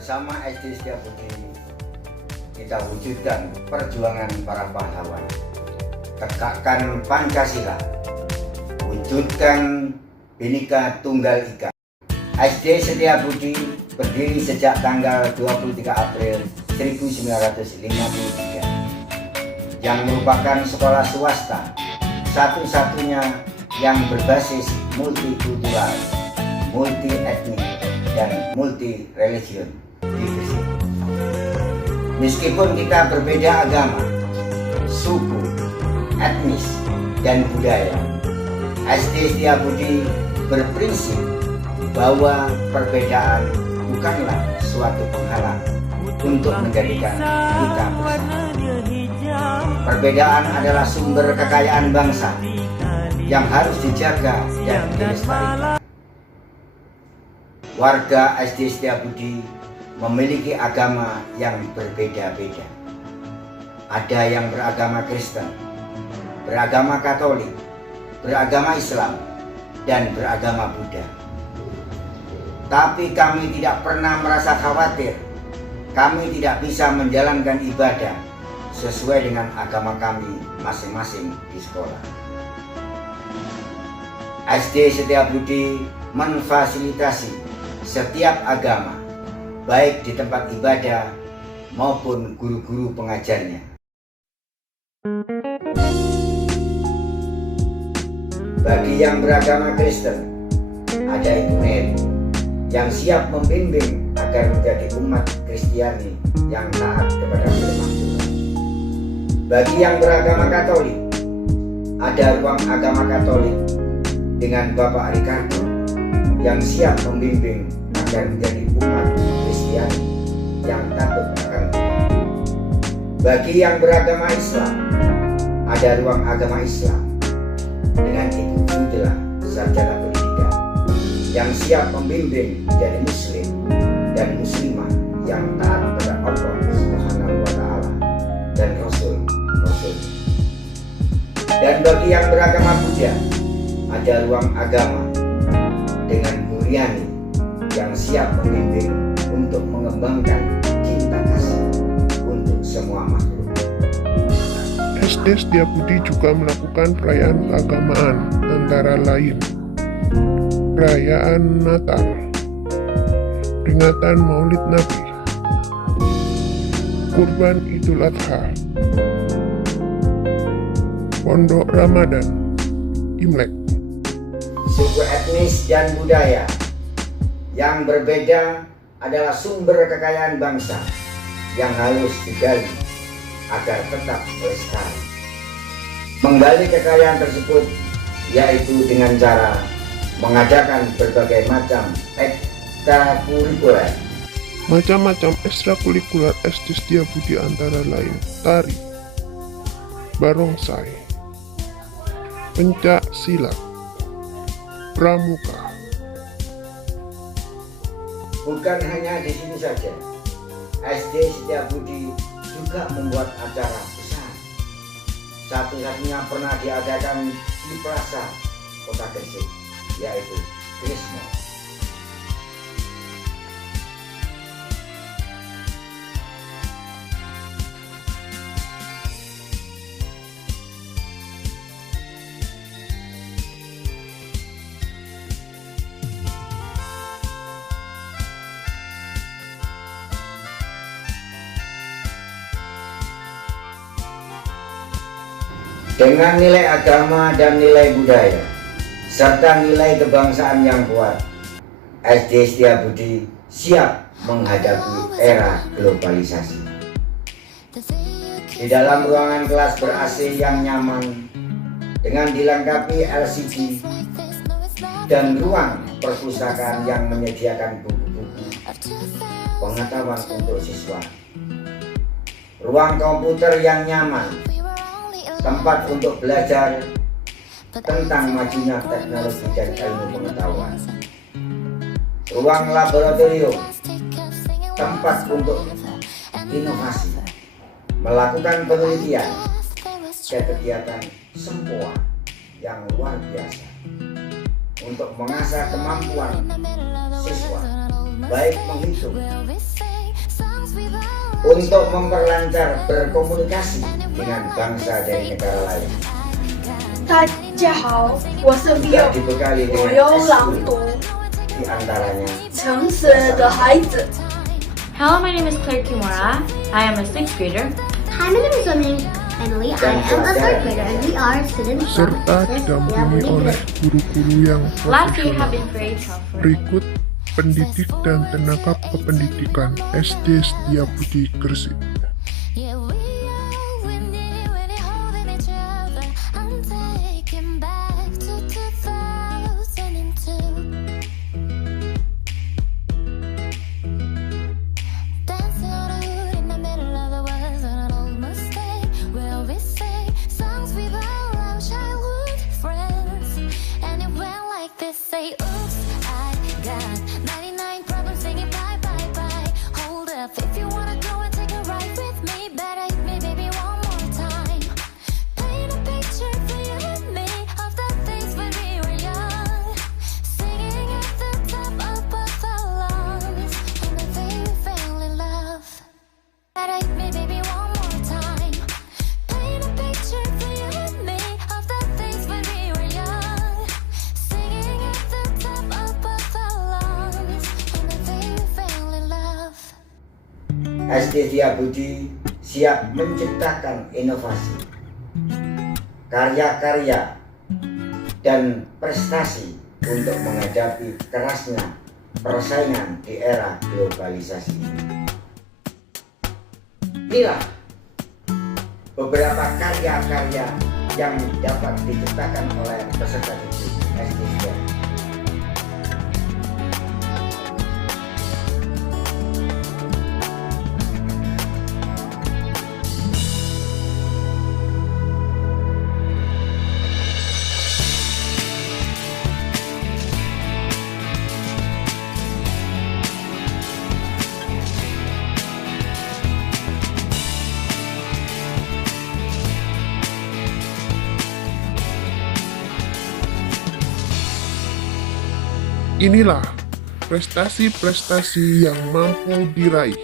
Bersama SD Setiabudi kita wujudkan perjuangan para pahlawan. Tegakkan Pancasila, wujudkan Bhinneka Tunggal Ika. SD Setiabudi berdiri sejak tanggal 23 April 1953 yang merupakan sekolah swasta satu-satunya yang berbasis multikultural, multi etnik, dan multi religion di Gresik. Meskipun kita berbeda agama, suku, etnis, dan budaya, SD Setiabudi berprinsip bahwa perbedaan bukanlah suatu penghalang untuk menjadikan kita bersama. Perbedaan adalah sumber kekayaan bangsa yang harus dijaga dan dilestarikan. Warga SD Setiabudi memiliki agama yang berbeda-beda. Ada yang beragama Kristen, beragama Katolik, beragama Islam, dan beragama Buddha. Tapi kami tidak pernah merasa khawatir. Kami tidak bisa menjalankan ibadah sesuai dengan agama kami masing-masing di sekolah. SD Setiabudi memfasilitasi setiap agama, baik di tempat ibadah maupun guru-guru pengajarnya. Bagi yang beragama Kristen, ada Ibu Neri yang siap membimbing agar menjadi umat Kristiani yang taat kepada firman Tuhan. Bagi yang beragama Katolik, ada ruang agama Katolik dengan Bapak Ricardo yang siap membimbing agar menjadi umat Kristiani yang takut akan Tuhan. Bagi yang beragama Islam, ada ruang agama Islam dengan Ibu Fudla, sarjana pendidikan, yang siap membimbing menjadi Muslim dan Muslimah yang taat kepada Allah Subhanahu wa Ta'ala dan Rasul. Dan bagi yang beragama Buddha, ada ruang agama dengan Muriani yang siap membimbing untuk mengembangkan cinta kasih untuk semua makhluk. SD Setiabudi juga melakukan perayaan keagamaan antara lain perayaan Natal, peringatan Maulid Nabi, Kurban Idul Adha, Pondok Ramadan, Imlek. Suku etnis dan budaya yang berbeda adalah sumber kekayaan bangsa yang harus digali agar tetap lestari. Menggali kekayaan tersebut yaitu dengan cara mengadakan berbagai macam ekstrakurikuler. Macam-macam ekstrakurikuler SD Setiabudi antara lain tari, barongsai, pencak silat, pramuka. Bukan hanya di sini saja, SD Setiabudi juga membuat acara besar. Satu-satunya pernah diadakan di Plaza Kota Gresik, yaitu Krismo. Dengan nilai agama dan nilai budaya, serta nilai kebangsaan yang kuat, SD Setiabudi siap menghadapi era globalisasi. Di dalam ruangan kelas ber-AC yang nyaman, dengan dilengkapi LCD, dan ruang perpustakaan yang menyediakan buku-buku pengetahuan untuk siswa, ruang komputer yang nyaman, tempat untuk belajar tentang majunya teknologi dan ilmu pengetahuan, ruang laboratorium, tempat untuk inovasi, melakukan penelitian, dan kegiatan semua yang luar biasa untuk mengasah kemampuan siswa baik menghitung, untuk memperlancar berkomunikasi dengan bangsa dari negara lain. 大家好，我是 Juga Bio， dibekali 我 dengan 要朗 eskul, 读 di antaranya 城市的孩子。 Hello, my name is Claire Kimura. I am a 6th grader. Hi, my name is Emily. I am a third grader, and we are students from serta didampingi oleh guru-guru yang Last year have profesional. been very tough for us. Berikut pendidik dan tenaga kependidikan SD Setiabudi Gresik. Yeah, we are when you're holding each other. I'm taken back to 2002. Dancing on a hood in the middle of the woods on an old Mustang, where we sing songs with all our childhood friends. And it went like this: say, oops, I got 99 problems, singing bye, bye, bye. Hold up, if you wanna go and take a ride with me, better hit me, baby, one more time. Paint a picture for you and me of the things when we were young, singing at the top of both our lungs, and the day we fell in love. Better hit me, baby, one more time. Paint a picture for you and me of the things when we were young, singing at the top of both our lungs, and the day we fell in love. SD Setiabudi siap menciptakan inovasi, karya-karya, dan prestasi untuk menghadapi kerasnya persaingan di era globalisasi. Inilah beberapa karya-karya yang dapat diciptakan oleh peserta didik SD Setiabudi. Inilah prestasi-prestasi yang mampu diraih.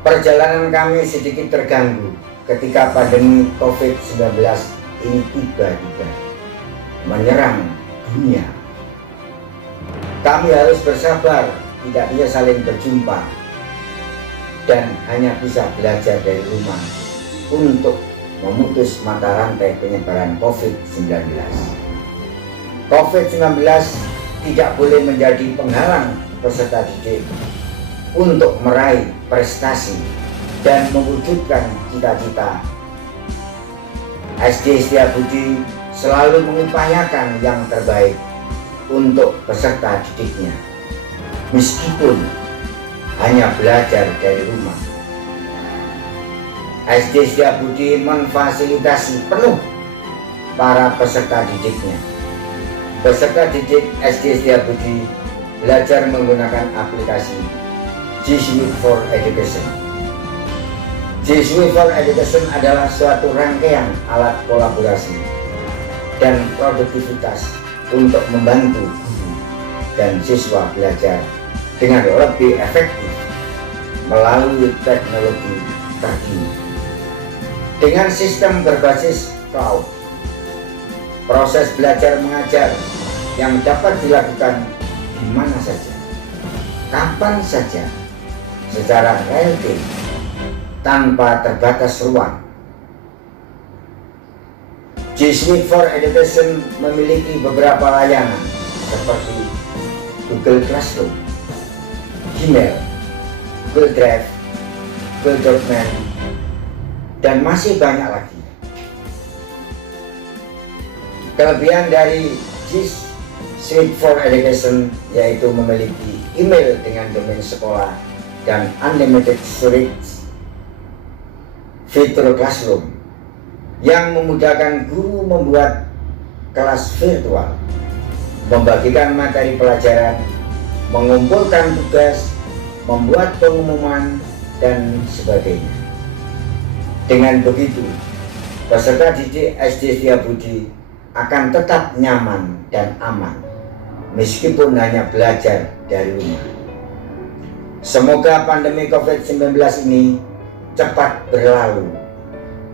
Perjalanan kami sedikit terganggu ketika pandemi COVID-19 ini tiba-tiba menyerang dunia. Kami harus bersabar, tidak bisa saling berjumpa, dan hanya bisa belajar dari rumah untuk memutus mata rantai penyebaran COVID-19. COVID-19 tidak boleh menjadi penghalang peserta didik untuk meraih prestasi dan mewujudkan cita-cita. SD Setiabudi selalu mengupayakan yang terbaik untuk peserta didiknya, meskipun hanya belajar dari rumah. SD Setiabudi memfasilitasi penuh para peserta didiknya. Peserta didik SD Setiabudi belajar menggunakan aplikasi G Suite for Education. G Suite for Education adalah suatu rangkaian alat kolaborasi dan produktivitas untuk membantu guru dan siswa belajar dengan lebih efektif melalui teknologi terkini. Dengan sistem berbasis cloud, proses belajar mengajar yang dapat dilakukan di mana saja, kapan saja, secara real time, tanpa terbatas ruang. G Suite for Education memiliki beberapa layanan seperti Google Classroom, Gmail, Google Drive, Google Document, dan masih banyak lagi. Kelebihan dari G Suite for Education yaitu memiliki email dengan domain sekolah dan unlimited storage virtual classroom yang memudahkan guru membuat kelas virtual, membagikan materi pelajaran, mengumpulkan tugas, membuat pengumuman, dan sebagainya. Dengan begitu, peserta didik SD Setiabudi akan tetap nyaman dan aman meskipun hanya belajar dari rumah. Semoga pandemi COVID-19 ini cepat berlalu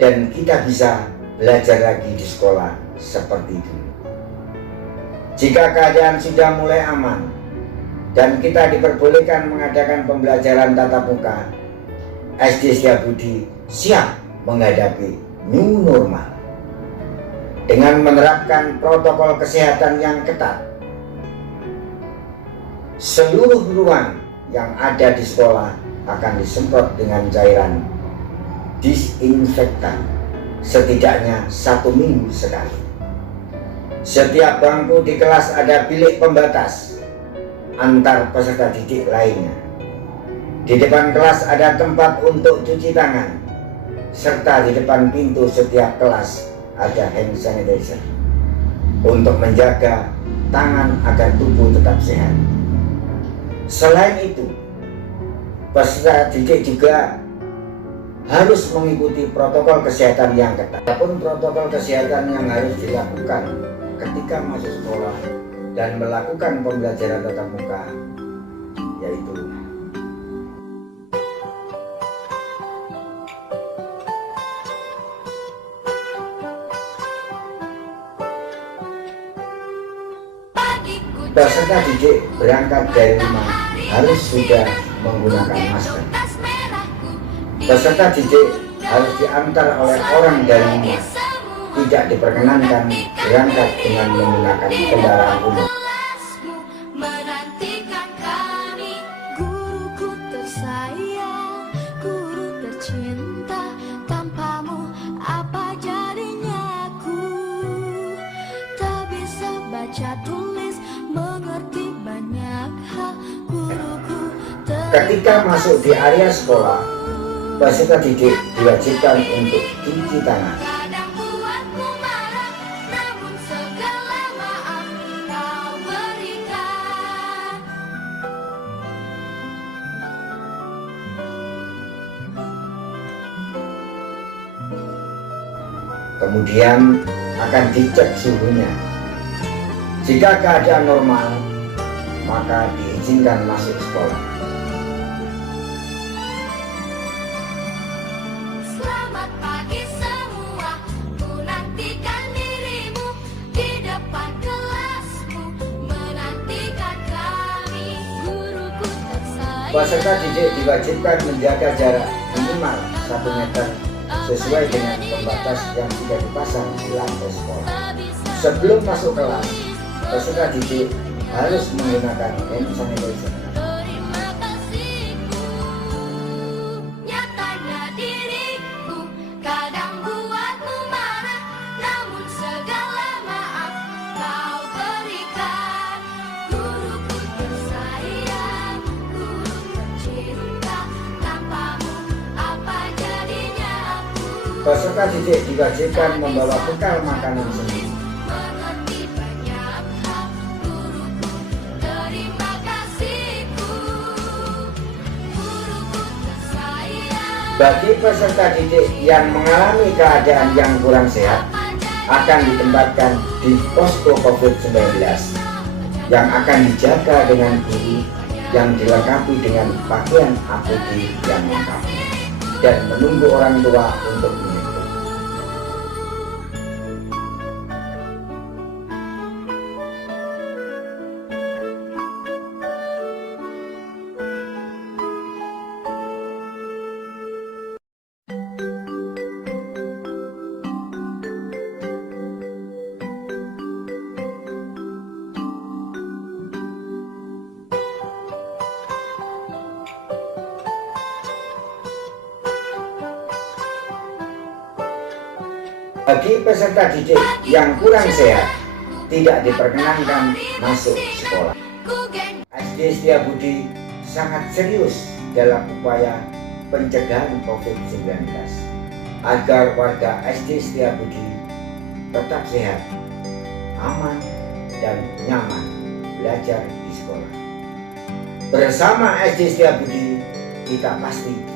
dan kita bisa belajar lagi di sekolah seperti dulu. Jika keadaan sudah mulai aman dan kita diperbolehkan mengadakan pembelajaran tatap muka, SD Setiabudi siap menghadapi new normal dengan menerapkan protokol kesehatan yang ketat. Seluruh ruang yang ada di sekolah akan disemprot dengan cairan disinfektan setidaknya 1 minggu sekali. Setiap bangku di kelas ada bilik pembatas antar peserta didik lainnya. Di depan kelas ada tempat untuk cuci tangan, serta di depan pintu setiap kelas ada hand sanitizer untuk menjaga tangan agar tubuh tetap sehat. Selain itu, peserta didik juga harus mengikuti protokol kesehatan yang ketat. Adapun protokol kesehatan yang harus dilakukan ketika masuk sekolah dan melakukan pembelajaran tatap muka, yaitu peserta didik berangkat dari rumah harus sudah menggunakan masker. Peserta didik harus diantar oleh orang dari rumah. Tidak diperkenankan berangkat dengan menggunakan kendaraan umum. Menantikan kami, guruku tersayang, guru tercinta. Tanpamu apa jadinya aku? Tak bisa baca tulis, mengerti banyak hal. Guruku Ketika masuk di area sekolah, peserta didik diwajibkan untuk cuci tangan. kadang buatku marah, namun segala maaf kau berikan. Kemudian akan dicek suhunya. Jika keadaan normal, maka diizinkan masuk sekolah. Selamat pagi semua, ku nantikan dirimu di depan kelasku, menantikan kami, guruku tersayang. Peserta didik diwajibkan menjaga jarak minimal 1 meter sesuai dengan pembatas yang sudah dipasang di lantai sekolah. Sebelum masuk kelas, peserta didik harus menggunakan hand sanitizer. Terima kasihku, nyatanya diriku kadang buatmu marah, namun segala maaf kau berikan. Guruku tersayang, guru tercinta, tanpamu apa jadinya aku? Peserta didik diwajibkan membawa bekal makanan sendiri. Mengerti banyak hal, guruku terima kasihku, guruku tersayang. Bagi peserta didik yang mengalami keadaan yang kurang sehat, akan ditempatkan di posko COVID-19 yang akan dijaga dengan guru yang dilengkapi dengan pakaian APD yang lengkap dan menunggu orang tua untuk menyebut. Bagi peserta didik yang kurang sehat, tidak diperkenankan masuk sekolah. SD Setiabudi sangat serius dalam upaya pencegahan COVID-19. agar warga SD Setiabudi tetap sehat, aman, dan nyaman belajar di sekolah. Bersama SD Setiabudi, kita pasti